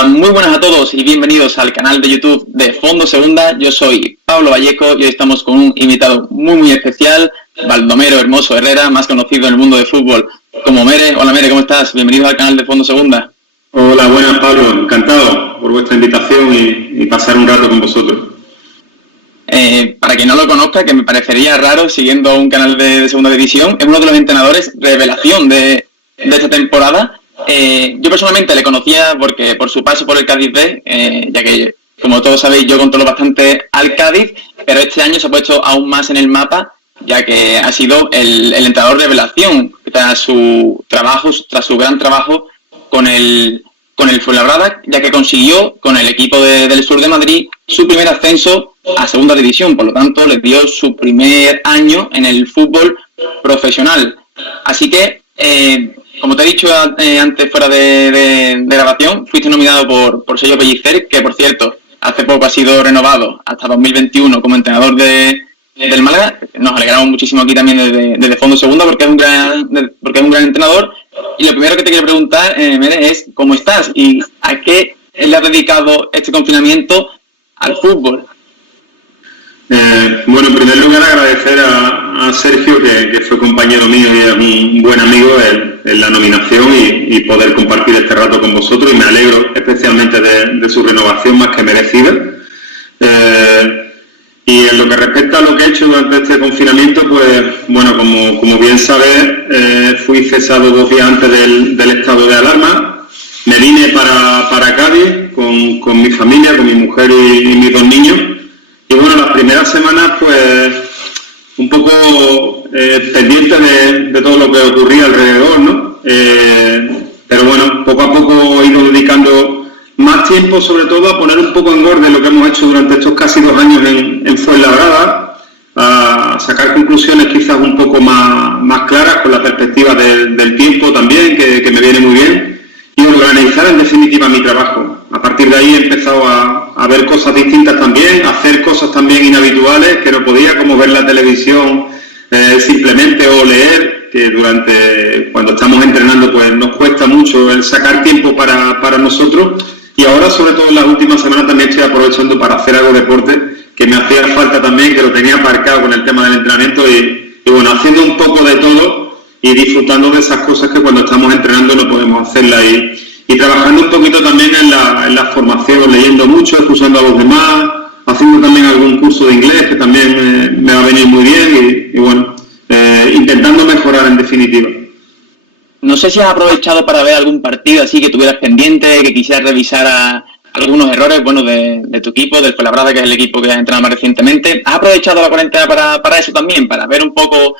Hola, muy buenas a todos y bienvenidos al canal de YouTube de Fondo Segunda. Yo soy Pablo Vallejo y hoy estamos con un invitado muy especial, Baldomero Hermoso Herrera, más conocido en el mundo del fútbol como Mere. Hola Mere, ¿cómo estás? Bienvenido al canal de Fondo Segunda. Hola, buenas Pablo, encantado por vuestra invitación y pasar un rato con vosotros. Para quien no lo conozca, que me parecería raro siguiendo un canal de segunda división, es uno de los entrenadores revelación de esta temporada. Yo personalmente le conocía por su paso por el Cádiz B, ya que, como todos sabéis, yo controlo bastante al Cádiz, pero este año se ha puesto aún más en el mapa, ya que ha sido el entrenador revelación tras su gran trabajo con el Fuenlabrada, ya que consiguió con el equipo del sur de Madrid su primer ascenso a segunda división, por lo tanto le dio su primer año en el fútbol profesional. Así que, como te he dicho antes fuera de grabación, fuiste nominado por Sello Pellicer, que por cierto, hace poco ha sido renovado hasta 2021 como entrenador del Málaga. Nos alegramos muchísimo aquí también desde Fondo Segunda porque es un gran entrenador. Y lo primero que te quiero preguntar, Mere, es ¿cómo estás? ¿Y a qué le has dedicado este confinamiento al fútbol? Bueno, en primer lugar agradecer a Sergio, que fue compañero mío y es un buen amigo en la nominación y poder compartir este rato con vosotros, y me alegro especialmente de su renovación más que merecida. Y en lo que respecta a lo que he hecho durante este confinamiento, pues bueno, como bien sabes, fui cesado 2 días antes del estado de alarma. Me vine para Cádiz con mi familia, con mi mujer y mis 2 niños. Y bueno, las primeras semanas, pues, un poco pendiente de todo lo que ocurría alrededor, ¿no? Pero bueno, poco a poco he ido dedicando más tiempo, sobre todo, a poner un poco en orden lo que hemos hecho durante estos casi 2 años en Fuenlabrada, a sacar conclusiones quizás un poco más claras, con la perspectiva del tiempo también, que me viene muy bien, y organizar en definitiva mi trabajo. A partir de ahí he empezado a ver cosas distintas también, a hacer cosas también inhabituales que no podía, como ver la televisión simplemente o leer, que cuando estamos entrenando pues nos cuesta mucho el sacar tiempo para nosotros. Y ahora, sobre todo en las últimas semanas, también estoy aprovechando para hacer algo de deporte, que me hacía falta también, que lo tenía aparcado con el tema del entrenamiento y bueno, haciendo un poco de todo y disfrutando de esas cosas que cuando estamos entrenando no podemos hacerlas, y trabajando un poquito también en la formación, leyendo mucho, escuchando a los demás, haciendo también algún curso de inglés que también me va a venir muy bien y bueno, intentando mejorar en definitiva. No sé si has aprovechado para ver algún partido así que tuvieras pendiente, que quisieras revisar algunos errores, bueno, de tu equipo, del Fuenlabrada, que es el equipo que has entrenado más recientemente. ¿Has aprovechado la cuarentena para eso también? Para ver un poco,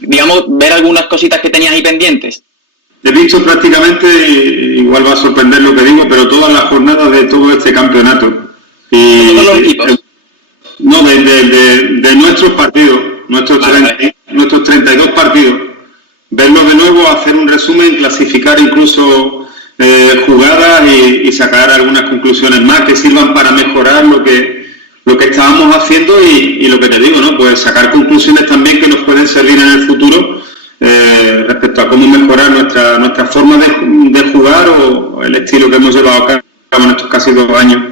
digamos, ver algunas cositas que tenías ahí pendientes. He visto prácticamente, igual va a sorprender lo que digo, pero todas las jornadas de todo este campeonato. ¿De todos los equipos? No, de nuestros partidos, nuestros 32 partidos. Verlo de nuevo, hacer un resumen, clasificar incluso jugadas y sacar algunas conclusiones más que sirvan para mejorar lo que estábamos haciendo y lo que te digo, ¿no? Pues sacar conclusiones también que nos pueden servir en el futuro respecto a cómo mejorar nuestra forma de jugar o el estilo que hemos llevado a cabo en estos casi 2 años.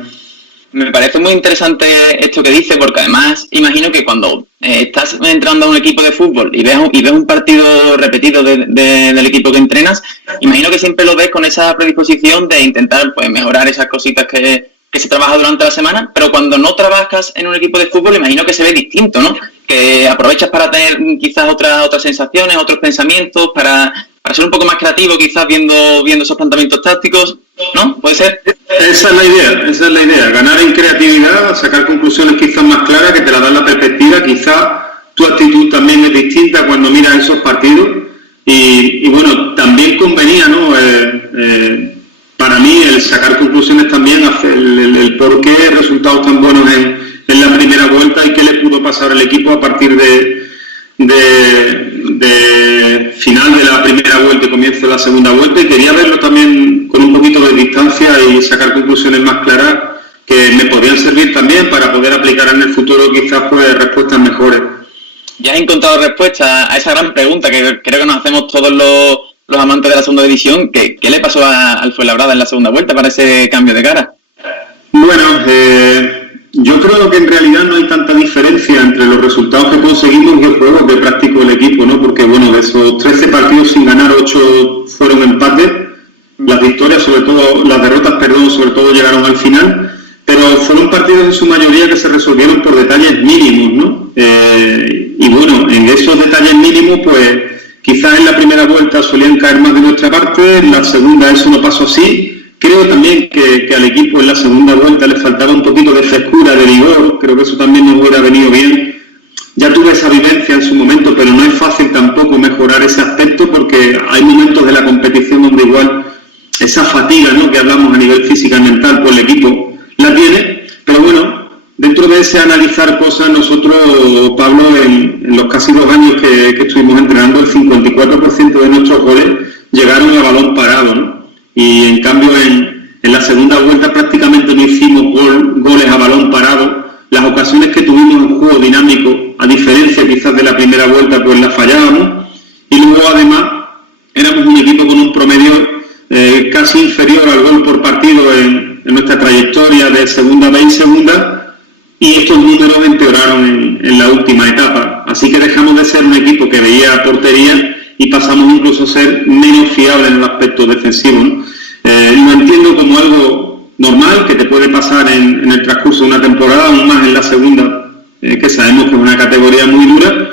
Me parece muy interesante esto que dice, porque además imagino que cuando estás entrando a un equipo de fútbol y ves un partido repetido del equipo que entrenas, imagino que siempre lo ves con esa predisposición de intentar pues mejorar esas cositas que se trabaja durante la semana, pero cuando no trabajas en un equipo de fútbol, imagino que se ve distinto, ¿no? Que aprovechas para tener quizás otras sensaciones, otros pensamientos, para ser un poco más creativo, quizás viendo esos planteamientos tácticos, ¿no? ¿Puede ser? Esa es la idea, ganar en creatividad, sacar conclusiones quizás más claras, que te la dan la perspectiva, quizás tu actitud también es distinta cuando miras esos partidos, y bueno, también convenía, ¿no? Para mí el sacar conclusiones también, el por qué resultados tan buenos en la primera vuelta y qué le pudo pasar al equipo a partir de final de la primera vuelta y comienzo de la segunda vuelta, y quería verlo también con un poquito de distancia y sacar conclusiones más claras que me podían servir también para poder aplicar en el futuro quizás pues respuestas mejores. Ya has encontrado respuesta a esa gran pregunta que creo que nos hacemos todos los los amantes de la segunda división, ¿qué le pasó al Fuenlabrada en la segunda vuelta para ese cambio de cara? Bueno, yo creo que en realidad no hay tanta diferencia entre los resultados que conseguimos y el juego que practicó el equipo, ¿no? Porque, bueno, de esos 13 partidos sin ganar, 8 fueron empates. Las victorias, las derrotas, sobre todo llegaron al final. Pero fueron partidos en su mayoría que se resolvieron por detalles mínimos, ¿no? Y bueno, en esos detalles mínimos, pues quizás en la primera vuelta solían caer más de nuestra parte, en la segunda eso no pasó así. Creo también que al equipo en la segunda vuelta le faltaba un poquito de frescura, de vigor, creo que eso también nos hubiera venido bien. Ya tuve esa vivencia en su momento, pero no es fácil tampoco mejorar ese aspecto porque hay momentos de la competición donde igual esa fatiga, ¿no?, que hablamos a nivel física y mental, pues el equipo la tiene, pero bueno, dentro de ese analizar cosas, nosotros, Pablo, en los casi 2 años que estuvimos entrenando, el 54% de nuestros goles llegaron a balón parado, ¿no? Y en cambio en la segunda vuelta prácticamente no hicimos goles a balón parado. Las ocasiones que tuvimos en juego dinámico, a diferencia quizás de la primera vuelta, pues las fallábamos. Y luego además éramos un equipo con un promedio casi inferior al gol por partido en nuestra trayectoria de segunda B y segunda, y estos números empeoraron en la última etapa. Así que dejamos de ser un equipo que veía portería y pasamos incluso a ser menos fiables en el aspecto defensivo, ¿no? Lo entiendo como algo normal que te puede pasar en el transcurso de una temporada, aún más en la segunda, que sabemos que es una categoría muy dura,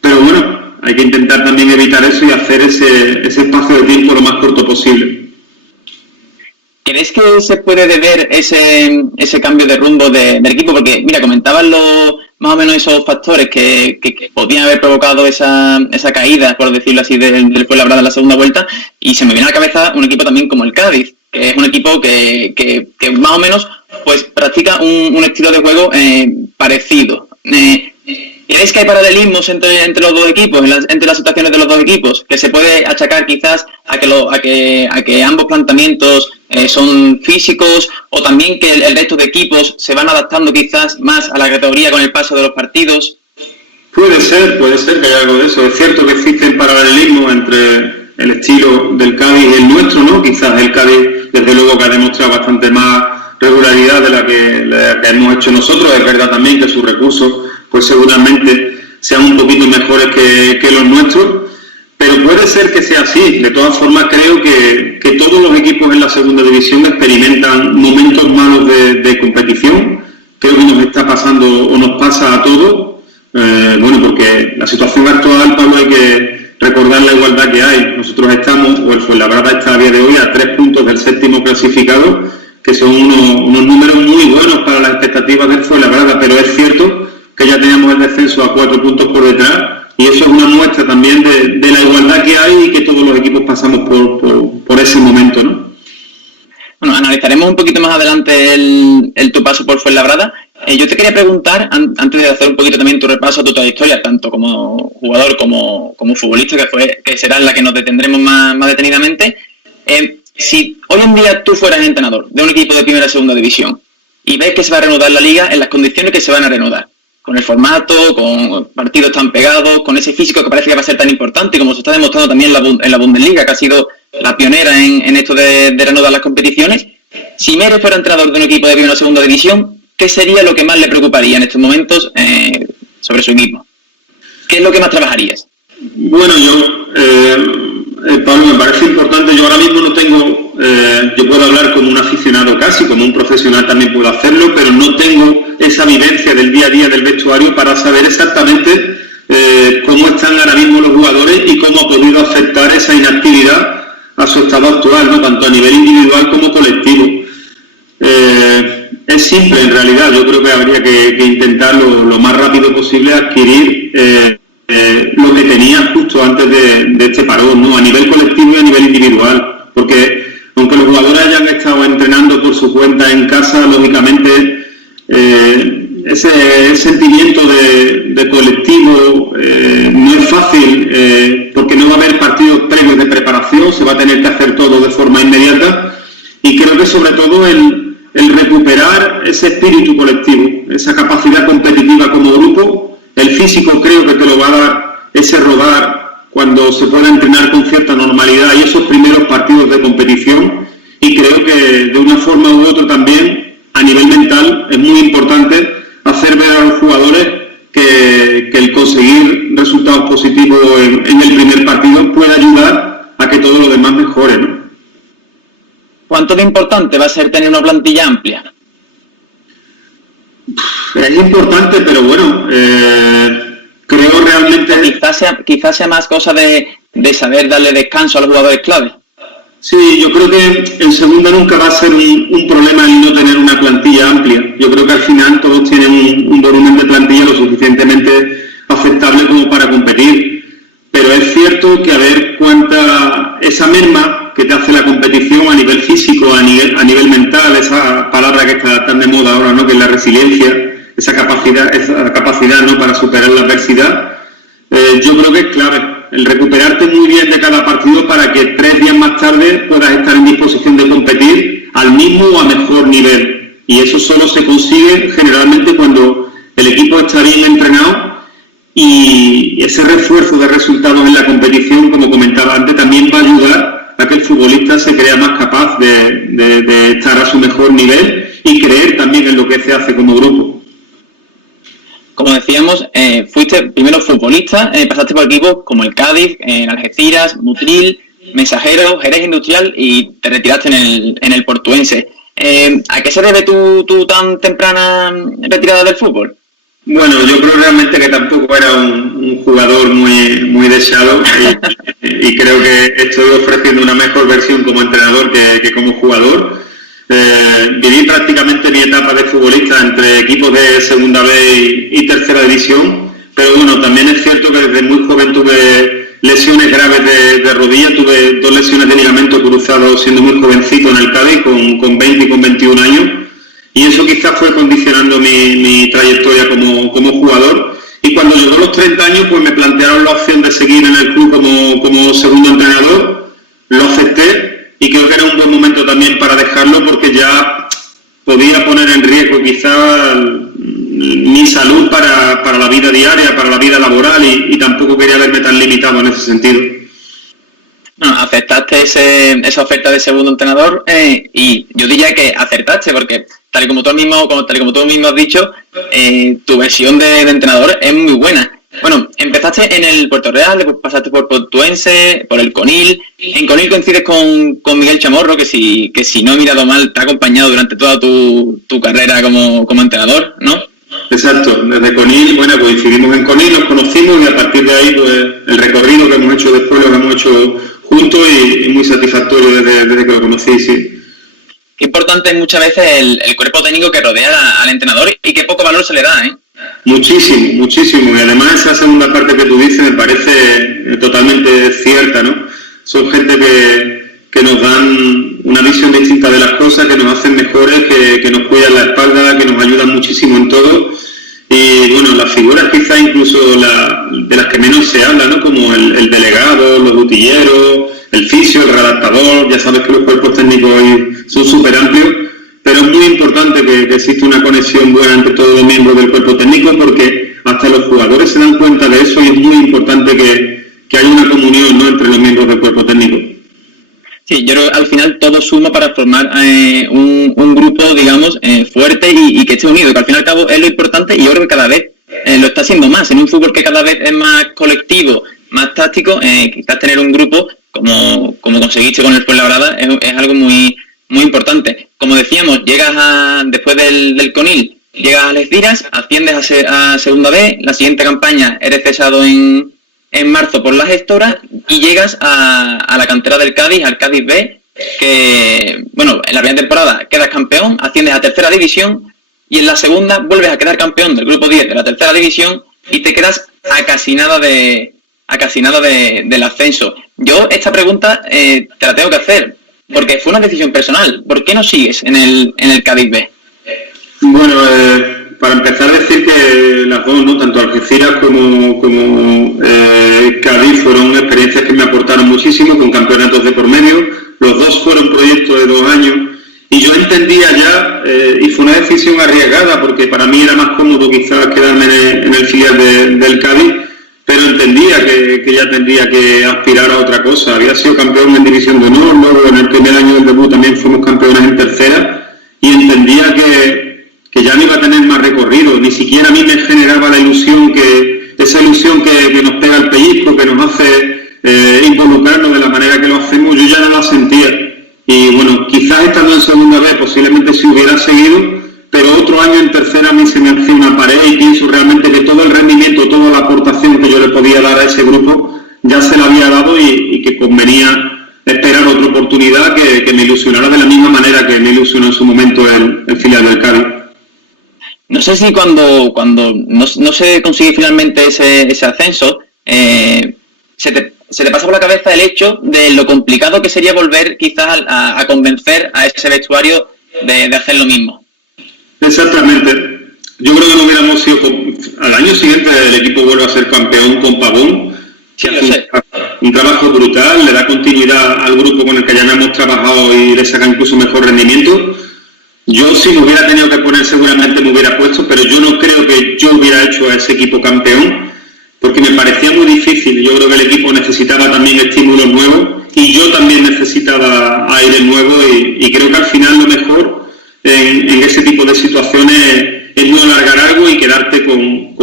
pero bueno, hay que intentar también evitar eso y hacer ese espacio de tiempo lo más corto posible. ¿Crees que se puede deber ese cambio de rumbo del equipo? Porque, mira, comentaban más o menos esos factores que podían haber provocado esa caída, por decirlo así, del Fuenlabrada en la segunda vuelta, y se me viene a la cabeza un equipo también como el Cádiz, que es un equipo que más o menos pues practica un estilo de juego parecido. ¿Crees que hay paralelismos entre los dos equipos, entre las situaciones de los dos equipos? Que se puede achacar quizás a que ambos planteamientos son físicos, o también que el resto de equipos se van adaptando quizás más a la categoría con el paso de los partidos. Puede ser que haya algo de eso. Es cierto que existen paralelismos entre el estilo del Cádiz y el nuestro, ¿no? Quizás el Cádiz, desde luego, que ha demostrado bastante más regularidad de la que hemos hecho nosotros. Es verdad también que sus recursos pues seguramente sean un poquito mejores que los nuestros, pero puede ser que sea así. De todas formas, creo que todos los equipos en la segunda división experimentan momentos malos de competición. Creo que nos está pasando o nos pasa a todos, bueno, porque la situación actual, Pablo, hay que recordar la igualdad que hay. Nosotros estamos, o el Fuenlabrada está a día de hoy a 3 puntos del 7º clasificado, que son unos números muy buenos para las expectativas del Fuenlabrada, pero es cierto que ya teníamos el descenso a 4 puntos por detrás, y eso es una muestra también de la igualdad que hay y que todos los equipos pasamos por ese momento, ¿no? Bueno, analizaremos un poquito más adelante tu paso por Fuenlabrada. Yo te quería preguntar, antes de hacer un poquito también tu repaso a tu trayectoria, tanto como jugador como futbolista, que será la que nos detendremos más detenidamente, si hoy en día tú fueras entrenador de un equipo de primera o segunda división y ves que se va a reanudar la liga en las condiciones que se van a reanudar, con el formato, con partidos tan pegados, con ese físico que parece que va a ser tan importante, como se está demostrando también en la Bundesliga, que ha sido la pionera en esto de reanudar las competiciones. Si Mere fuera entrenador de un equipo de primera o segunda división, ¿qué sería lo que más le preocuparía en estos momentos sobre su equipo? ¿Qué es lo que más trabajarías? Bueno, Pablo, me parece importante. Yo ahora mismo no tengo, yo puedo hablar como un aficionado casi, como un profesional también puedo hacerlo, pero no tengo esa vivencia del día a día del vestuario para saber exactamente cómo están ahora mismo los jugadores y cómo ha podido afectar esa inactividad a su estado actual, ¿no? Tanto a nivel individual como colectivo. Es simple en realidad. Yo creo que habría que intentar lo más rápido posible adquirir lo que tenía justo antes de este parón, ¿no? A nivel colectivo y a nivel individual, porque aunque los jugadores hayan estado entrenando por su cuenta en casa, lógicamente ese sentimiento de colectivo no es fácil, porque no va a haber partidos previos de preparación, se va a tener que hacer todo de forma inmediata, y creo que sobre todo el recuperar ese espíritu colectivo, esa capacidad competitiva como grupo. El físico creo que te lo va a dar ese rodar cuando se pueda entrenar con cierta normalidad y esos primeros partidos de competición, y creo que de una forma u otra también a nivel mental es muy importante hacer ver a los jugadores que el conseguir resultados positivos en el primer partido puede ayudar a que todo lo demás mejore, ¿no? ¿Cuánto de importante va a ser tener una plantilla amplia? Es importante, pero bueno, creo realmente... Quizás sea más cosa de saber darle descanso a los jugadores clave. Sí, yo creo que en segunda nunca va a ser un problema el no tener una plantilla amplia. Yo creo que al final todos tienen un volumen de plantilla lo suficientemente aceptable como para competir. Pero es cierto que a ver cuánta esa merma que te hace la competición a nivel físico, a nivel mental, esa palabra que está tan de moda ahora, ¿no? Que es la resiliencia, esa capacidad, ¿no? Para superar la adversidad, yo creo que es clave. El recuperarte muy bien de cada partido para que 3 días más tarde puedas estar en disposición de competir al mismo o a mejor nivel. Y eso solo se consigue generalmente cuando el equipo está bien entrenado, y ese refuerzo de resultados en la competición, como comentaba antes, también va a ayudar a que el futbolista se crea más capaz de estar a su mejor nivel y creer también en lo que se hace como grupo. Como decíamos, fuiste primero futbolista, pasaste por equipos como el Cádiz, Algeciras, Motril, Mensajero, Jerez Industrial y te retiraste en el Portuense. ¿A qué se debe tu tan temprana retirada del fútbol? Bueno, yo creo realmente que tampoco era un jugador muy deseado y creo que estoy ofreciendo una mejor versión como entrenador que como jugador. Viví prácticamente mi etapa de futbolista entre equipos de segunda B y tercera división, pero bueno, también es cierto que desde muy joven tuve lesiones graves de rodilla, tuve 2 lesiones de ligamento cruzado siendo muy jovencito en el Cádiz, con 20 y con 21 años, y eso quizás fue condicionando mi trayectoria como jugador. Y cuando llegó a los 30 años, pues me plantearon la opción de seguir en el club como segundo entrenador, lo acepté. Y creo que era un buen momento también para dejarlo, porque ya podía poner en riesgo quizá mi salud para la vida diaria, para la vida laboral, y tampoco quería verme tan limitado en ese sentido. Bueno, aceptaste esa oferta de segundo entrenador y yo diría que acertaste, porque tal y como tú mismo has dicho, tu versión de entrenador es muy buena. Bueno, empezaste en el Puerto Real, después pasaste por Portuense, por el Conil. En Conil coincides con Miguel Chamorro, que si no he mirado mal, te ha acompañado durante toda tu carrera como entrenador, ¿no? Exacto, desde Conil, bueno, coincidimos en Conil, nos conocimos, y a partir de ahí, pues, el recorrido que hemos hecho después lo hemos hecho juntos y muy satisfactorio desde que lo conocí, sí. Qué importante es muchas veces el cuerpo técnico que rodea al entrenador, y qué poco valor se le da, ¿eh? Muchísimo, y además esa segunda parte que tú dices me parece totalmente cierta, ¿no? Son gente que nos dan una visión distinta de las cosas, que nos hacen mejores, que nos cuidan la espalda, que nos ayudan muchísimo en todo. Y bueno, las figuras quizá incluso de las que menos se habla, ¿no? Como el delegado, los botilleros, el fisio, el redactador. Ya sabes que los cuerpos técnicos hoy son súper amplios, pero es muy importante que exista una conexión buena entre todos los miembros del cuerpo técnico, porque hasta los jugadores se dan cuenta de eso, y es muy importante que haya una comunión, ¿no?, entre los miembros del cuerpo técnico. Sí, yo creo que al final todo suma para formar un grupo, digamos, fuerte y que esté unido, que al fin y al cabo es lo importante, y yo creo que cada vez lo está haciendo más. En un fútbol que cada vez es más colectivo, más táctico, quizás tener un grupo, como conseguiste con el Fuenlabrada, es algo muy importante. Como decíamos, después del Conil, llegas a Algeciras, asciendes a Segunda B, la siguiente campaña eres cesado en marzo por la gestora, y llegas a la cantera del Cádiz, al Cádiz B, que, bueno, en la primera temporada quedas campeón, asciendes a tercera división, y en la segunda vuelves a quedar campeón del grupo 10 de la tercera división, y te quedas a casi nada del ascenso. Yo esta pregunta te la tengo que hacer, porque fue una decisión personal. ¿Por qué no sigues en el Cádiz B? Bueno, para empezar a decir que las dos, ¿no?, tanto Algeciras como Cádiz, fueron experiencias que me aportaron muchísimo, con campeonatos de por medio. Los dos fueron proyectos de 2 años, y yo entendía ya, y fue una decisión arriesgada, porque para mí era más cómodo quizás quedarme en el filial del Cádiz, pero entendía que ya tendría que aspirar a otra cosa. Había sido campeón en División de Honor, luego en el primer año del debut también fuimos campeones en tercera, y entendía que ya no iba a tener más recorrido. Ni siquiera a mí me generaba la ilusión esa ilusión que nos pega el pellizco, que nos hace involucrarnos de la manera que lo hacemos, yo ya no la sentía. Y bueno, quizás estando en segunda vez posiblemente si hubiera seguido, pero otro año en tercera a mí se me hace una pared y pienso realmente que todo el rendimiento, toda la aportación que yo le podía dar a ese grupo ya se la había dado y que convenía esperar otra oportunidad que me ilusionara de la misma manera que me ilusionó en su momento el filial del Cádiz. No sé si cuando no se consigue finalmente ese ascenso, se te pasa por la cabeza el hecho de lo complicado que sería volver quizás a convencer a ese vestuario de hacer lo mismo. Exactamente. Yo creo que no hubiéramos sido... Al año siguiente el equipo vuelve a ser campeón con Pavón. Sí, lo sé. Un trabajo brutal, le da continuidad al grupo con el que ya hemos trabajado y le saca incluso mejor rendimiento. Yo si me hubiera tenido que poner seguramente me hubiera puesto, pero yo no creo que yo hubiera hecho a ese equipo campeón, porque me parecía muy difícil. Yo creo que el equipo necesitaba también estímulos nuevos y yo también necesitaba aire nuevo y creo que al final lo mejor en ese tipo de situaciones es no alargar algo y quedarte con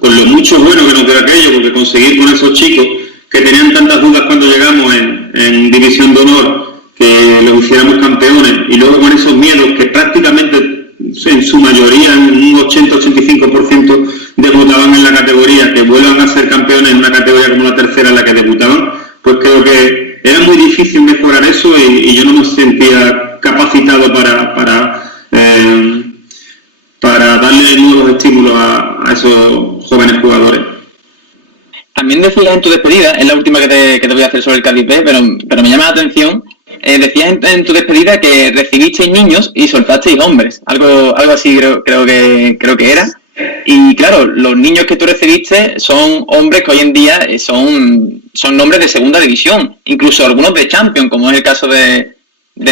lo mucho bueno que nos dio aquello, porque conseguir con esos chicos que tenían tantas dudas cuando llegamos en División de Honor, que los hiciéramos campeones, y luego con esos miedos que prácticamente en su mayoría, en un 80-85% debutaban en la categoría, que vuelvan a ser campeones en una categoría como la tercera en la que debutaban, pues creo que era muy difícil mejorar eso y yo no me sentía capacitado para darle nuevos estímulos a esos jóvenes jugadores. También decías en tu despedida, es la última que te voy a hacer sobre el Cádiz B, pero me llama la atención, decías en tu despedida que recibisteis niños y soltasteis hombres, algo así creo que era. Y claro, los niños que tú recibiste son hombres que hoy en día son nombres de segunda división, incluso algunos de Champions, como es el caso de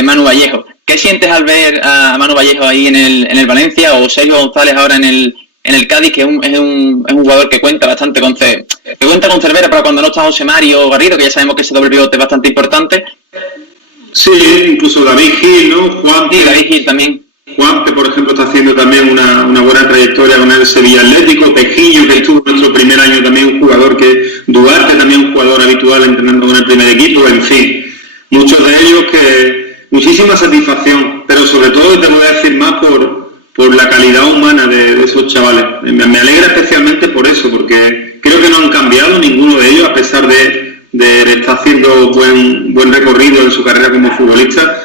Manu Vallejo. ¿Qué sientes al ver a Manu Vallejo ahí en el Valencia, o Sergio González ahora en el Cádiz, que es un jugador que cuenta bastante con Cervera para cuando no está José Mario Garrido, que ya sabemos que ese doble pivote es bastante importante? Sí, incluso David Gil, ¿no? Juan. Sí, David Gil también. Juan, que por ejemplo está haciendo también una buena trayectoria con el Sevilla Atlético. Pejiño, que estuvo en nuestro primer año también, un jugador Duarte también un jugador habitual entrenando con el primer equipo, en fin. Muchos de ellos que muchísima satisfacción, pero sobre todo te voy a decir más por la calidad humana de esos chavales. Me alegra especialmente por eso, porque creo que no han cambiado ninguno de ellos, a pesar de estar haciendo buen recorrido en su carrera como futbolista.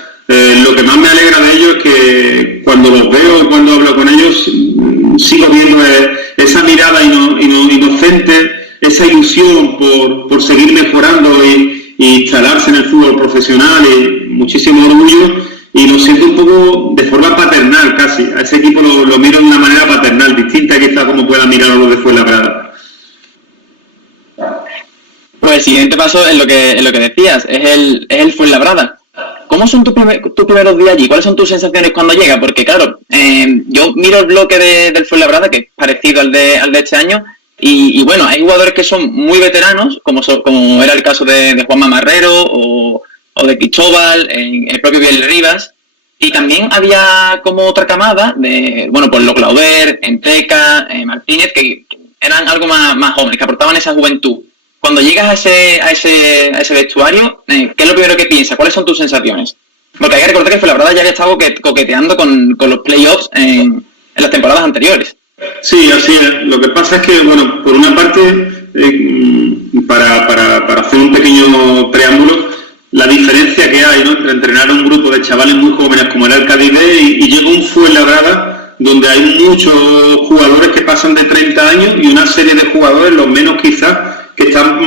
Lo que más me alegra de ellos es que cuando los veo, cuando hablo con ellos, sigo viendo esa mirada inocente, esa ilusión por seguir mejorando y instalarse en el fútbol profesional, y muchísimo orgullo, y lo siento un poco de forma paternal casi. A ese equipo lo miro de una manera paternal, distinta quizá como pueda mirar a los de Fuenlabrada. Pues el siguiente paso es lo que decías, es el Fuenlabrada. ¿Cómo son tus primeros días allí? ¿Cuáles son tus sensaciones cuando llegas? Porque claro, yo miro el bloque del Fuenlabrada, que es parecido al de este año, y bueno, hay jugadores que son muy veteranos, como era el caso de Juanma Marrero o de Cristóbal, el propio Biel Rivas, y también había como otra camada de, pues los Clauder, Enteca, Martínez, que eran algo más jóvenes, que aportaban esa juventud. Cuando llegas a ese vestuario, ¿qué es lo primero que piensas? ¿Cuáles son tus sensaciones? Porque hay que recordar que Fuenlabrada ya había estado coqueteando con los playoffs en las temporadas anteriores. Sí, así es. Lo que pasa es que, bueno, por una parte, para hacer un pequeño preámbulo, la diferencia que hay, ¿no?, entre entrenar a un grupo de chavales muy jóvenes como era el Cádiz B y llega un Fuenlabrada donde hay muchos jugadores que pasan de 30 años y una serie de jugadores, los menos quizás, que están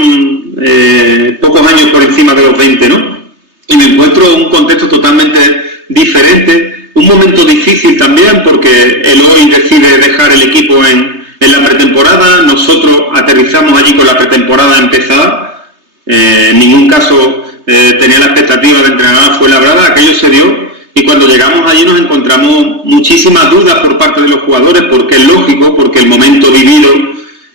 pocos años por encima de los 20, ¿no? Y me encuentro en un contexto totalmente diferente, un momento difícil también, porque Eloy decide dejar el equipo en la pretemporada, nosotros aterrizamos allí con la pretemporada empezada, en ningún caso tenía la expectativa de entrenar a Fuenlabrada, aquello se dio, y cuando llegamos allí nos encontramos muchísimas dudas por parte de los jugadores, porque es lógico, porque el momento vivido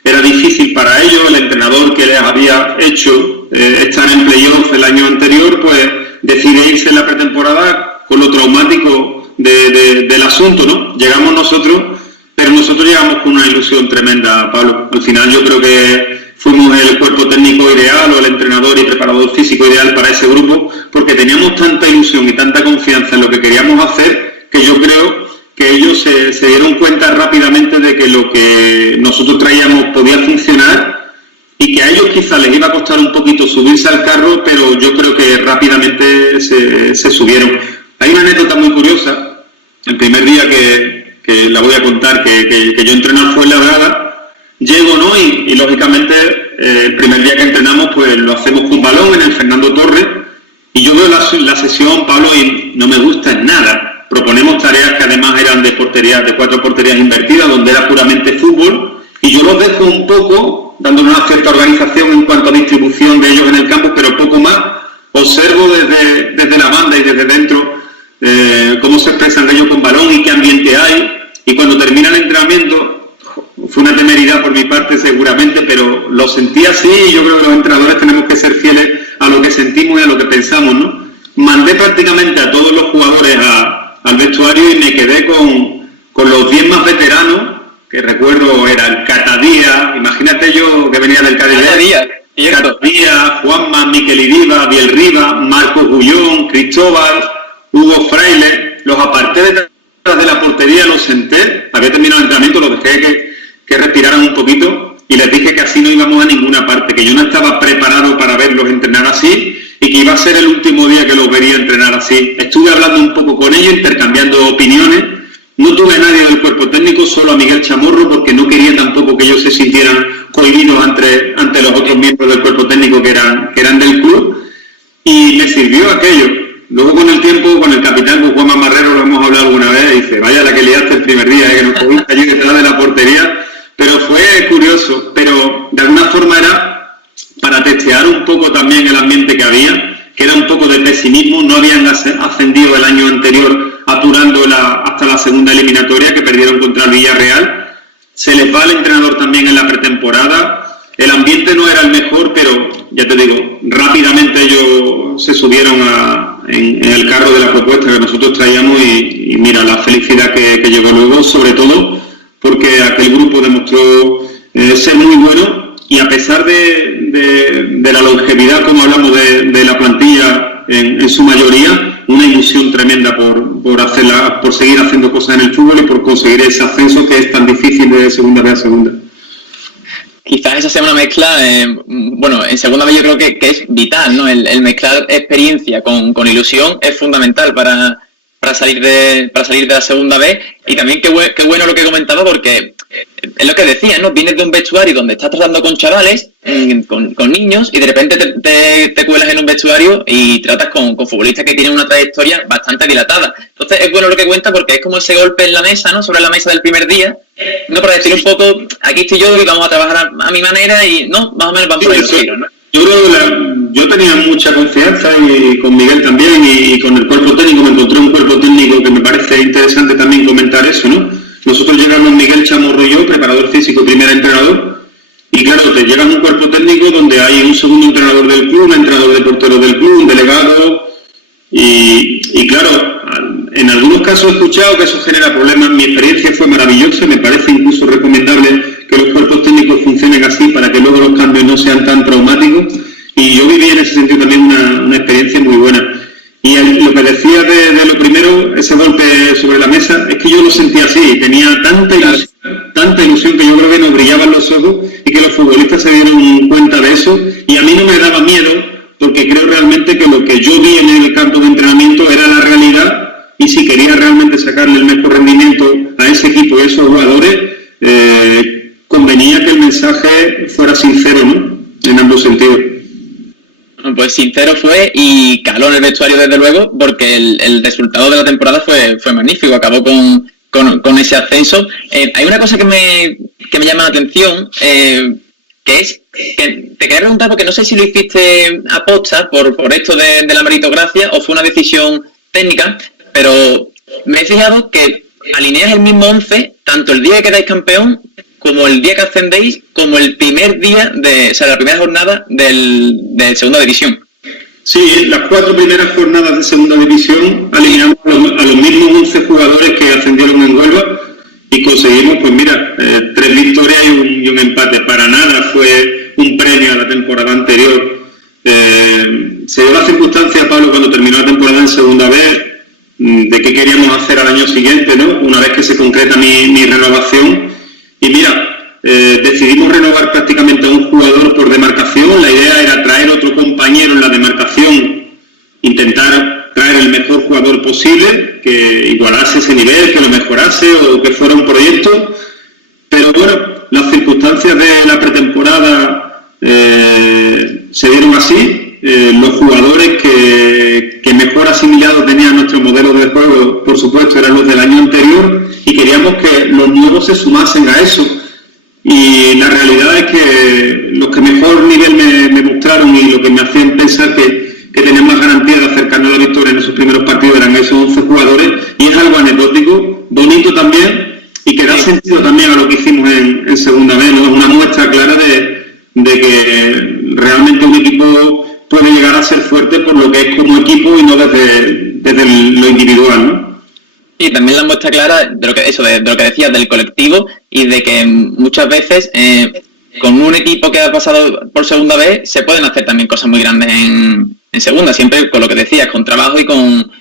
era difícil difícil para ellos. El entrenador que les había hecho estar en playoff el año anterior, pues decide irse en la pretemporada con lo traumático del asunto, ¿no? Llegamos nosotros, pero nosotros llegamos con una ilusión tremenda, Pablo. Al final yo creo que fuimos el cuerpo técnico ideal o el entrenador y preparador físico ideal para ese grupo, porque teníamos tanta ilusión y tanta confianza en lo que queríamos hacer, que yo creo que ellos se dieron cuenta rápidamente de que lo que nosotros traíamos podía funcionar y que a ellos quizás les iba a costar un poquito subirse al carro, pero yo creo que rápidamente se subieron. Hay una anécdota muy curiosa. El primer día que la voy a contar, que yo entrené al Fuenlabrada, llego, ¿no? Y lógicamente el primer día que entrenamos pues lo hacemos con balón en el Fernando Torres, y yo veo la sesión, Pablo, y no me gusta en nada. Proponemos tareas que además eran de 4 porterías invertidas, donde era puramente fútbol, y yo los dejo un poco, dándole una cierta organización en cuanto a distribución de ellos en el campo, pero poco más. Observo desde la banda y desde dentro cómo se expresan ellos con balón y qué ambiente hay, y cuando termina el entrenamiento, fue una temeridad por mi parte seguramente, pero lo sentí así, y yo creo que los entrenadores tenemos que ser fieles a lo que sentimos y a lo que pensamos, ¿no? Mandé prácticamente a todos los jugadores al vestuario y me quedé con los 10 más veteranos, que recuerdo eran Catadía, imagínate yo que venía del Catadía, Juanma, Miquel Iriba, Biel Riva, Marcos Gullón, Cristóbal, Hugo Fraile. Los aparté detrás de la portería, los senté, había terminado el entrenamiento, los dejé que respiraran un poquito y les dije que así no íbamos a ninguna parte, que yo no estaba preparado para verlos entrenar así y que iba a ser el último día que los vería entrenar así. Estuve hablando un poco con ellos, intercambiando opiniones. No tuve a nadie del cuerpo técnico, solo a Miguel Chamorro, porque no quería tampoco que ellos se sintieran cohibidos ante los otros miembros del cuerpo técnico que eran del club, y me sirvió aquello. Luego con el tiempo, con el capitán, con Juanma Marrero, lo hemos hablado alguna vez, y dice, vaya la que liaste el primer día, que nos cogiste allí detrás de la portería, pero fue curioso, pero de alguna forma era para testear un poco también el ambiente que había, que era un poco de pesimismo. No habían ascendido el año anterior apurando hasta la segunda eliminatoria, que perdieron contra el Villarreal. Se les va el entrenador también en la pretemporada. El ambiente no era el mejor, pero ya te digo, rápidamente ellos se subieron en el carro de la propuesta que nosotros traíamos y mira la felicidad que llegó luego, sobre todo porque aquel grupo demostró ser muy bueno, y a pesar de la longevidad, como hablamos de la plantilla en su mayoría, una ilusión tremenda por seguir haciendo cosas en el fútbol y por conseguir ese ascenso que es tan difícil de segunda vez a segunda. Quizás esa sea una mezcla, bueno, en segunda vez yo creo que es vital, ¿no? El mezclar experiencia con ilusión es fundamental para salir de la segunda vez. Y también qué bueno lo que comentaba, porque es lo que decía, ¿no? Vienes de un vestuario donde estás tratando con chavales, con niños, y de repente te cuelas en un vestuario y tratas con futbolistas que tienen una trayectoria bastante dilatada. Entonces es bueno lo que cuenta, porque es como ese golpe en la mesa, ¿no? Sobre la mesa del primer día, ¿no? Para decir un poco, aquí estoy yo y vamos a trabajar a mi manera, y no, más o menos van por el giro, ¿no? Yo creo que yo tenía mucha confianza, y con Miguel también, y con el cuerpo técnico. Me encontré un cuerpo técnico que me parece interesante también comentar eso, ¿no? Nosotros llegamos, Miguel Chamorro y yo, preparador físico, primer entrenador, y claro, te llega un cuerpo técnico donde hay un segundo entrenador del club, un entrenador de porteros del club, un delegado, y claro, en algunos casos he escuchado que eso genera problemas. Mi experiencia fue maravillosa, me parece incluso recomendable que los cuerpos técnicos funcionen así para que luego los cambios no sean tan traumáticos, y yo viví en ese sentido también una experiencia muy buena. Y lo que decía de lo primero, ese golpe sobre la mesa, es que yo lo sentía así, tenía tanta ilusión que yo creo que nos brillaban los ojos, y que los futbolistas se dieron cuenta de eso, y a mí no me daba miedo, porque creo realmente que lo que yo vi en el campo de entrenamiento era la realidad, y si quería realmente sacarle el mejor rendimiento a ese equipo y a esos jugadores, convenía que el mensaje fuera sincero, ¿no? En ambos sentidos. Pues sincero fue, y caló en el vestuario desde luego, porque el resultado de la temporada fue magnífico, acabó con ese ascenso. Hay una cosa que me llama la atención, que es que te quería preguntar, porque no sé si lo hiciste aposta por esto de la meritocracia o fue una decisión técnica, pero me he fijado que alineas el mismo 11 tanto el día que quedáis campeón como el día que ascendéis, como el primer día la primera jornada de segunda división. Sí, las 4 primeras jornadas de segunda división alineamos a los mismos 11 jugadores que ascendieron en Huelva y conseguimos, pues mira, 3 victorias y un empate. Para nada fue un premio a la temporada anterior. Se dio la circunstancia, Pablo, cuando terminó la temporada en segunda vez, de qué queríamos hacer al año siguiente, ¿no? Una vez que se concreta mi renovación. Y mira, decidimos renovar prácticamente a un jugador por demarcación. La idea era traer otro compañero en la demarcación, intentar traer el mejor jugador posible, que igualase ese nivel, que lo mejorase o que fuera un proyecto. Pero bueno, las circunstancias de la pretemporada se dieron así. Los jugadores que mejor asimilados tenían nuestro modelo de juego, por supuesto, eran los del año anterior, y queríamos que los nuevos se sumasen a eso. Y la realidad es que los que mejor nivel me mostraron y lo que me hacían pensar que tenían más garantía de acercarnos a la victoria en esos primeros partidos eran esos 11 jugadores, y es algo anecdótico, bonito también, y que da sentido también a lo que hicimos en segunda vez, ¿no? Es una muestra clara de que realmente un equipo puede llegar a ser fuerte por lo que es como equipo y no desde lo individual, ¿no? Y también la muestra clara de lo que decías del colectivo, y de que muchas veces con un equipo que ha pasado por segunda vez se pueden hacer también cosas muy grandes en segunda, siempre con lo que decías, con trabajo y con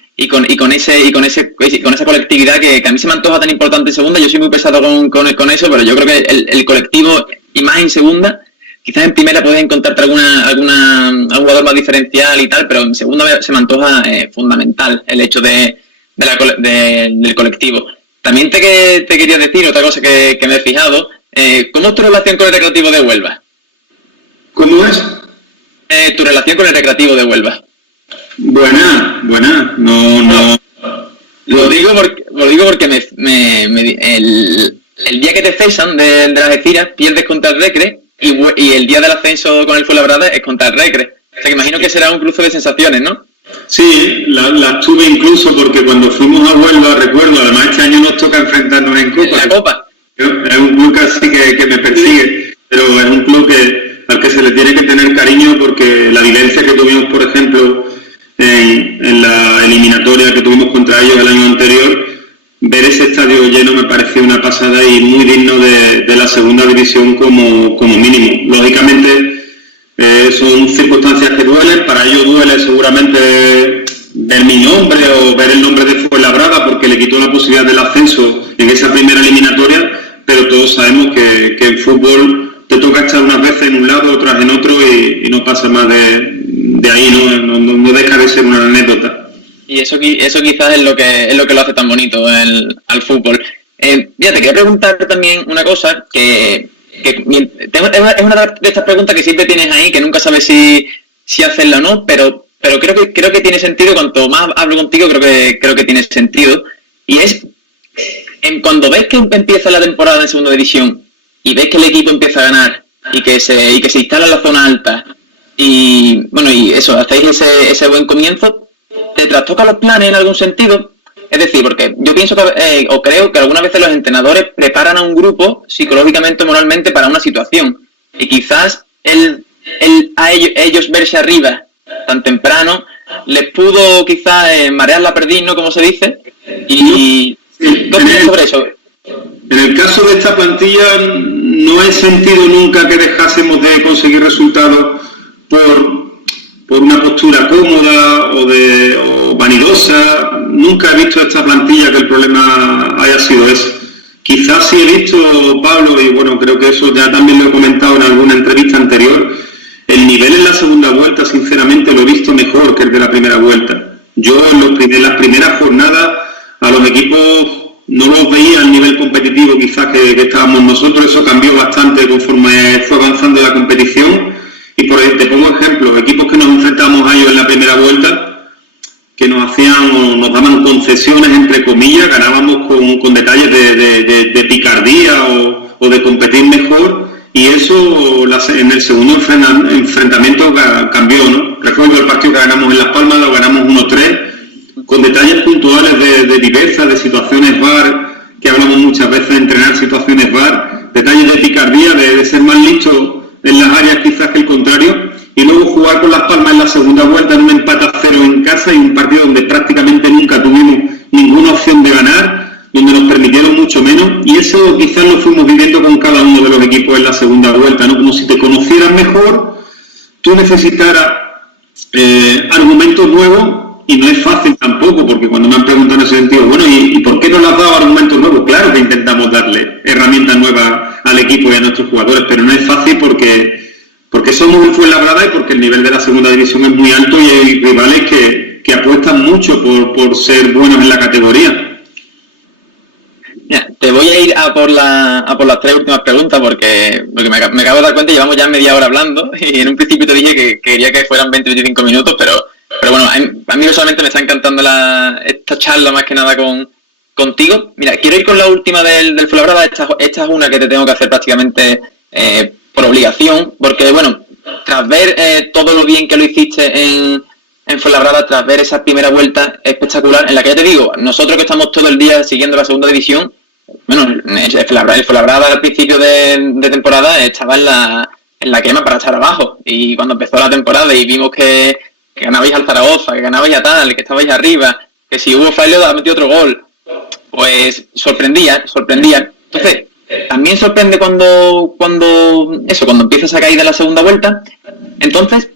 esa colectividad que a mí se me antoja tan importante en segunda. Yo soy muy pesado con eso, pero yo creo que el colectivo, y más en segunda. Quizás en primera puedes encontrarte algún jugador más diferencial y tal, pero en segunda se me antoja fundamental el hecho del colectivo. También te quería decir otra cosa que me he fijado. ¿Cómo es tu relación con el Recreativo de Huelva? ¿Cómo es? Tu relación con el Recreativo de Huelva. Buena. No. Lo digo porque el día que te cesan de las Estiras, pierdes contra el Recre. Y el día del ascenso con el Fuenlabrada es contra el Recre. O sea, que imagino que será un cruce de sensaciones, ¿no? Sí, las tuve incluso porque cuando fuimos a Huelva, recuerdo, además este año nos toca enfrentarnos en Copa. En la Copa. Es un club casi que me persigue, pero es un club al que se le tiene que tener cariño, porque la vivencia que tuvimos, por ejemplo, en la eliminatoria que tuvimos contra ellos el año anterior, ver ese estadio lleno me pareció una pasada y muy digno de la segunda división como mínimo. Lógicamente son circunstancias que duelen, para ellos duele seguramente ver mi nombre o ver el nombre de Fuenlabrada, porque le quitó la posibilidad del ascenso en esa primera eliminatoria, pero todos sabemos que en fútbol te toca echar unas veces en un lado, otras en otro, y no pasa más de ahí, no deja de ser una anécdota. Y eso quizás es lo que lo hace tan bonito al fútbol. Ya te quería preguntar también una cosa que es una de estas preguntas que siempre tienes ahí, que nunca sabes si hacerla o no, pero creo que tiene sentido. Cuanto más hablo contigo, creo que tiene sentido. Y es cuando ves que empieza la temporada en segunda división y ves que el equipo empieza a ganar y que se instala en la zona alta, y bueno, y eso, hacéis ese buen comienzo, ¿te trastoca los planes en algún sentido? Es decir, porque yo pienso o creo que algunas veces los entrenadores preparan a un grupo psicológicamente o moralmente para una situación, y quizás ellos verse arriba tan temprano les pudo quizás marear la perdiz, ¿no? Como se dice. Y ¿qué opinas sobre eso? En el caso de esta plantilla no he sentido nunca que dejásemos de conseguir resultados por una postura cómoda o vanidosa. Nunca he visto esta plantilla que el problema haya sido ese. Quizás sí he visto, Pablo, y bueno, creo que eso ya también lo he comentado en alguna entrevista anterior, el nivel en la segunda vuelta, sinceramente, lo he visto mejor que el de la primera vuelta. Yo en las primeras jornadas a los equipos no los veía al nivel competitivo quizás que estábamos nosotros. Eso cambió bastante conforme fue avanzando la competición. Y te pongo ejemplo, equipos que nos enfrentamos a ellos en la primera vuelta, que nos hacían o nos daban concesiones, entre comillas, ganábamos con detalles de picardía o de competir mejor, y eso en el segundo enfrentamiento cambió, ¿no? Recuerdo el partido que ganamos en Las Palmas, lo ganamos 1-3, con detalles puntuales de viveza, de situaciones VAR, que hablamos muchas veces de entrenar situaciones VAR, detalles de picardía, de ser más listo en las áreas quizás que el contrario, y luego jugar con Las Palmas en la segunda vuelta en un empate a 0 en casa y un partido donde prácticamente nunca tuvimos ninguna opción de ganar, donde nos permitieron mucho menos, y eso quizás lo fuimos viviendo con cada uno de los equipos en la segunda vuelta, ¿no? Como si te conocieran mejor, tú necesitaras argumentos nuevos, y no es fácil tampoco, porque cuando me han preguntado en ese sentido, bueno, ¿y por qué no le has dado argumentos nuevos? Claro que intentamos darle herramientas nuevas al equipo y a nuestros jugadores, pero no es fácil porque somos el Fuenlabrada y porque el nivel de la segunda división es muy alto y hay rivales que apuestan mucho por ser buenos en la categoría. Ya, te voy a ir a por las 3 últimas preguntas porque me acabo de dar cuenta, llevamos ya media hora hablando y en un principio te dije que quería que fueran 20-25 minutos, pero bueno, a mí personalmente me está encantando esta charla más que nada contigo. Mira, quiero ir con la última del Fuenlabrada. Esta es una que te tengo que hacer prácticamente por obligación, porque bueno, tras ver todo lo bien que lo hiciste en Fuenlabrada, tras ver esa primera vuelta espectacular, en la que ya te digo, nosotros que estamos todo el día siguiendo la segunda división, bueno, el Fuenlabrada al principio de temporada estaba en la quema para echar abajo, y cuando empezó la temporada y vimos que ganabais al Zaragoza, que ganabais a tal, que estabais arriba, que si Hugo Fraile ha metido otro gol, pues sorprendía. Entonces, también sorprende cuando empiezas a caer de la segunda vuelta. Entonces,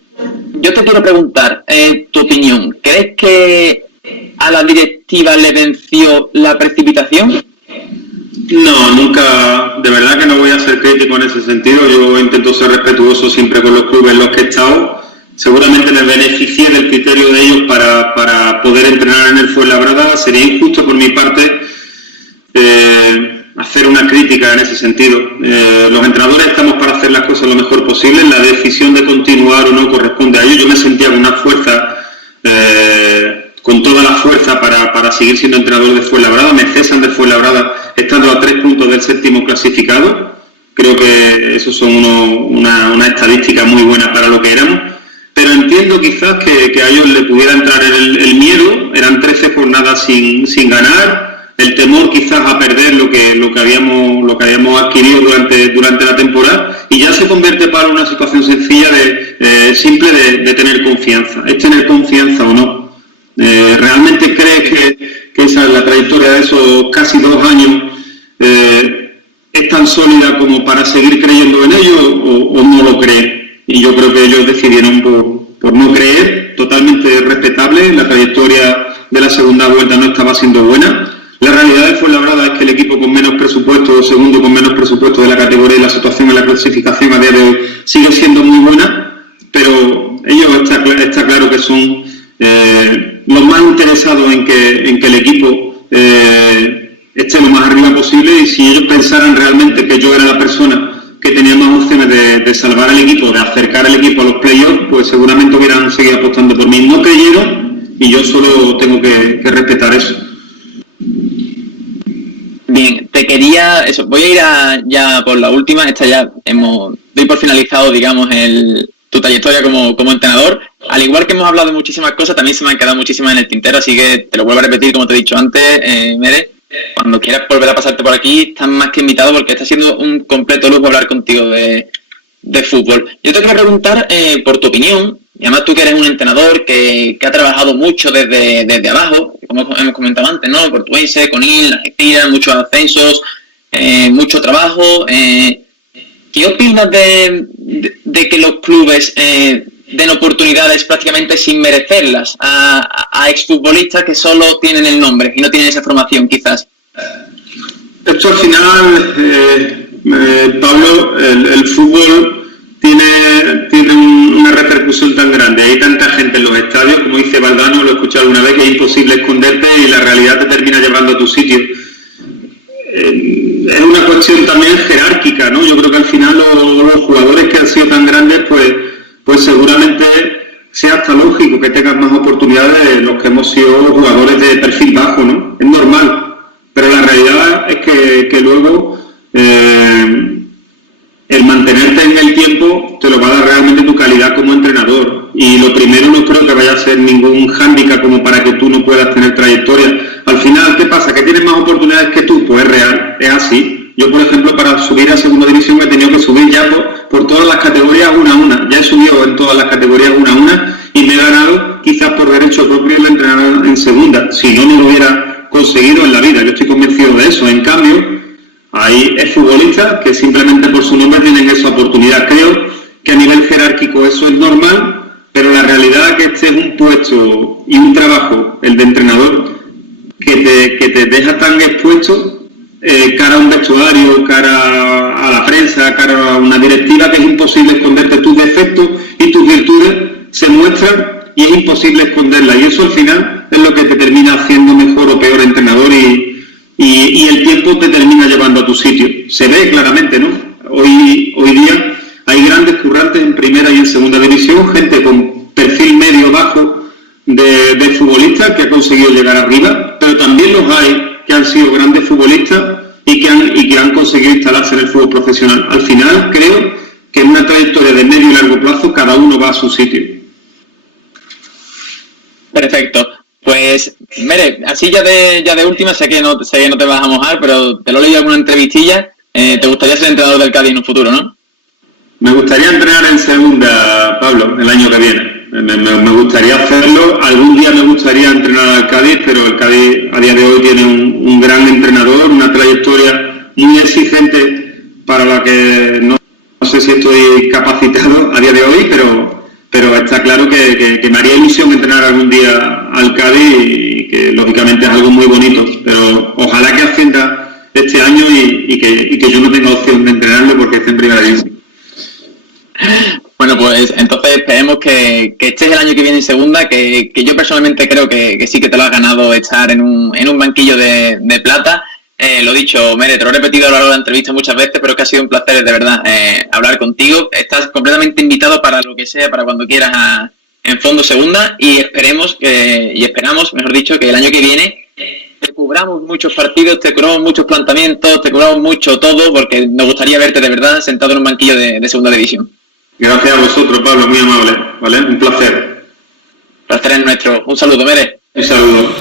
yo te quiero preguntar tu opinión. ¿Crees que a la directiva le venció la precipitación? No, nunca, de verdad que no voy a ser crítico en ese sentido. Yo intento ser respetuoso siempre con los clubes en los que he estado. Seguramente me beneficié del criterio de ellos para poder entrenar en el Fuenlabrada. Sería injusto por mi parte hacer una crítica en ese sentido. Los entrenadores estamos para hacer las cosas lo mejor posible. La decisión de continuar o no corresponde a ellos. Yo me sentía con una fuerza, con toda la fuerza para seguir siendo entrenador de Fuenlabrada. Me cesan de Fuenlabrada estando a 3 puntos del 7º clasificado. Creo que eso son una estadística muy buena para lo que éramos. Pero entiendo quizás que a ellos le pudiera entrar el miedo. Eran 13 jornadas sin ganar. El temor quizás a perder lo que habíamos adquirido durante la temporada, y ya se convierte para una situación sencilla simple de tener confianza. ¿Es tener confianza o no? ¿Realmente crees que esa la trayectoria de esos casi 2 años es tan sólida como para seguir creyendo en ello o no lo crees? Y yo creo que ellos decidieron por no creer, totalmente respetable. La trayectoria de la segunda vuelta no estaba siendo buena. La realidad de Fuenlabrada es que el equipo con menos presupuesto, o segundo con menos presupuesto de la categoría, y la situación en la clasificación a día de hoy sigue siendo muy buena, pero ellos está claro que son los más interesados en que el equipo esté lo más arriba posible, y si ellos pensaran realmente que yo era la persona que tenía más opciones de salvar al equipo, de acercar al equipo a los playoffs, pues seguramente hubieran seguido apostando por mí. No creyeron, y yo solo tengo que respetar eso. Bien, voy a ir ya por la última. Esta ya doy por finalizado, digamos, tu trayectoria como entrenador. Al igual que hemos hablado de muchísimas cosas, también se me han quedado muchísimas en el tintero, así que te lo vuelvo a repetir, como te he dicho antes, Mere. Cuando quieras volver a pasarte por aquí, estás más que invitado, porque está siendo un completo lujo hablar contigo de fútbol. Yo te quiero preguntar por tu opinión, y además tú que eres un entrenador que ha trabajado mucho desde abajo, como hemos comentado antes, ¿no? Portuense, Conil, Algeciras, muchos ascensos, mucho trabajo. ¿Qué opinas de que los clubes den oportunidades prácticamente sin merecerlas a exfutbolistas que solo tienen el nombre y no tienen esa formación, quizás? Esto al final, Pablo, el fútbol tiene una repercusión tan grande. Hay tanta gente en los estadios, como dice Valdano, lo he escuchado alguna vez, que es imposible esconderte y la realidad te termina llevando a tu sitio. Es una cuestión también jerárquica, ¿no? Yo creo que al final los jugadores que han sido tan grandes, pues seguramente sea hasta lógico que tengan más oportunidades de los que hemos sido jugadores de perfil bajo, ¿no? Es normal, pero la realidad es que luego el mantenerte en el tiempo te lo va a dar realmente tu calidad como entrenador, y lo primero no creo que vaya a ser ningún hándicap como para que tú no puedas tener trayectoria. Al final, ¿qué pasa? ¿Que tienes más oportunidades que tú? Pues es real, es así. Yo, por ejemplo, para subir a segunda división he tenido que subir ya por todas las categorías una a una. Ya he subido en todas las categorías una a una y me he ganado, quizás por derecho propio, el entrenar en segunda. Si no, no lo hubiera conseguido en la vida. Yo estoy convencido de eso. En cambio, hay futbolistas que simplemente por su nombre tienen esa oportunidad. Creo que a nivel jerárquico eso es normal, pero la realidad es que este es un puesto y un trabajo, el de entrenador, que te deja tan expuesto cara a un vestuario, cara a la prensa, cara a una directiva, que es imposible esconderte. Tus defectos y tus virtudes se muestran y es imposible esconderlas. Y eso al final es lo que te termina haciendo mejor o peor entrenador y el tiempo te termina llevando a tu sitio. Se ve claramente, ¿no? Hoy día hay grandes currantes en primera y en segunda división, gente con perfil medio-bajo de futbolistas que ha conseguido llegar arriba, pero también los hay que han sido grandes futbolistas y que han conseguido instalarse en el fútbol profesional. Al final, creo que en una trayectoria de medio y largo plazo cada uno va a su sitio. Perfecto. Pues, Mere, así ya de última, sé que no te vas a mojar, pero te lo he leído en alguna entrevistilla. ¿Te gustaría ser entrenador del Cádiz en un futuro, no? Me gustaría entrenar en segunda, Pablo, el año que viene. Me gustaría hacerlo. Algún día me gustaría entrenar al Cádiz, pero el Cádiz a día de hoy tiene un gran entrenador, una trayectoria muy exigente para la que no sé si estoy capacitado a día de hoy, pero está claro que me haría ilusión entrenar algún día al Cádiz y que lógicamente es algo muy bonito, pero ojalá que ascienda este año y que yo no tenga opción de entrenarlo porque esté en primera división. Bueno, pues entonces esperemos que estés el año que viene en segunda, que yo personalmente creo que sí que te lo has ganado estar en un banquillo de plata. Lo dicho, Mere, te lo he repetido a lo largo de la entrevista muchas veces, pero es que ha sido un placer de verdad hablar contigo. Estás completamente invitado para lo que sea, para cuando quieras en Fondo Segunda y esperamos, mejor dicho, que el año que viene te cubramos muchos partidos, te cubramos muchos planteamientos, te cubramos mucho todo, porque nos gustaría verte de verdad sentado en un banquillo de segunda división. Gracias a vosotros, Pablo, muy amable, ¿vale? Un placer. El placer es nuestro. Un saludo, Mere. Un saludo.